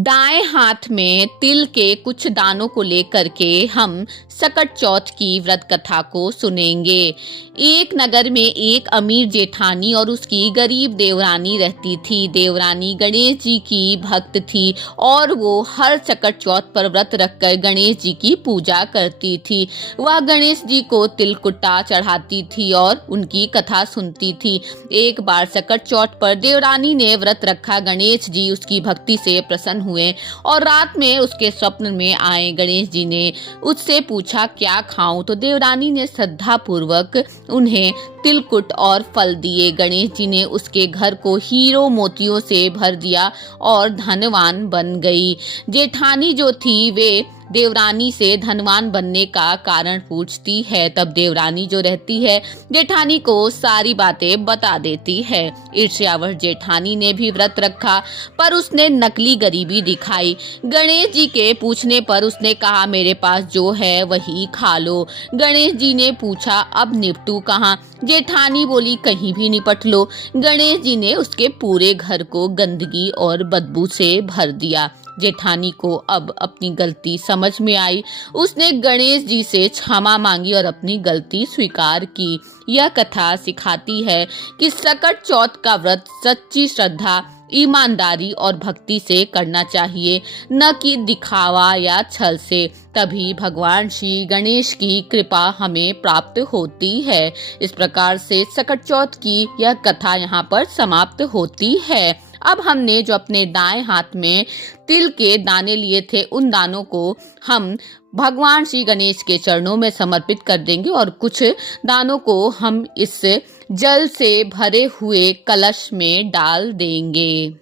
दाएं हाथ में तिल के कुछ दानों को लेकर के हम सकट चौथ की व्रत कथा को सुनेंगे। एक नगर में एक अमीर जेठानी और उसकी गरीब देवरानी रहती थी। देवरानी गणेश जी की भक्त थी और वो हर सकट चौथ पर व्रत रखकर गणेश जी की पूजा करती थी। वह गणेश जी को तिलकुट्टा चढ़ाती थी और उनकी कथा सुनती थी। एक बार सकट चौथ पर देवरानी ने व्रत रखा। गणेश जी उसकी भक्ति से प्रसन्न हुए और रात में उसके स्वप्न में आए। गणेश जी ने उससे पूछा क्या खाऊं, तो देवरानी ने श्रद्धा पूर्वक उन्हें तिलकुट और फल दिए। गणेश जी ने उसके घर को हीरो मोतियों से भर दिया और धनवान बन गई। जेठानी जो थी वे देवरानी से धनवान बनने का कारण पूछती है। तब देवरानी जो रहती है जेठानी को सारी बातें बता देती है। ईर्ष्यावश जेठानी ने भी व्रत रखा पर उसने नकली गरीबी दिखाई। गणेश जी के पूछने पर उसने कहा मेरे पास जो है वही खा लो। गणेश जी ने पूछा अब निपटू कहाँ? जेठानी बोली कहीं भी निपट लो। गणेश जी ने उसके पूरे घर को गंदगी और बदबू से भर दिया। जेठानी को अब अपनी गलती समझ में आई। उसने गणेश जी से क्षमा मांगी और अपनी गलती स्वीकार की। यह कथा सिखाती है कि सकट चौथ का व्रत सच्ची श्रद्धा, ईमानदारी और भक्ति से करना चाहिए, न कि दिखावा या छल से। तभी भगवान श्री गणेश की कृपा हमें प्राप्त होती है। इस प्रकार से सकट चौथ की यह कथा यहाँ पर समाप्त होती है। अब हमने जो अपने दाएं हाथ में तिल के दाने लिए थे उन दानों को हम भगवान श्री गणेश के चरणों में समर्पित कर देंगे और कुछ दानों को हम इस जल से भरे हुए कलश में डाल देंगे।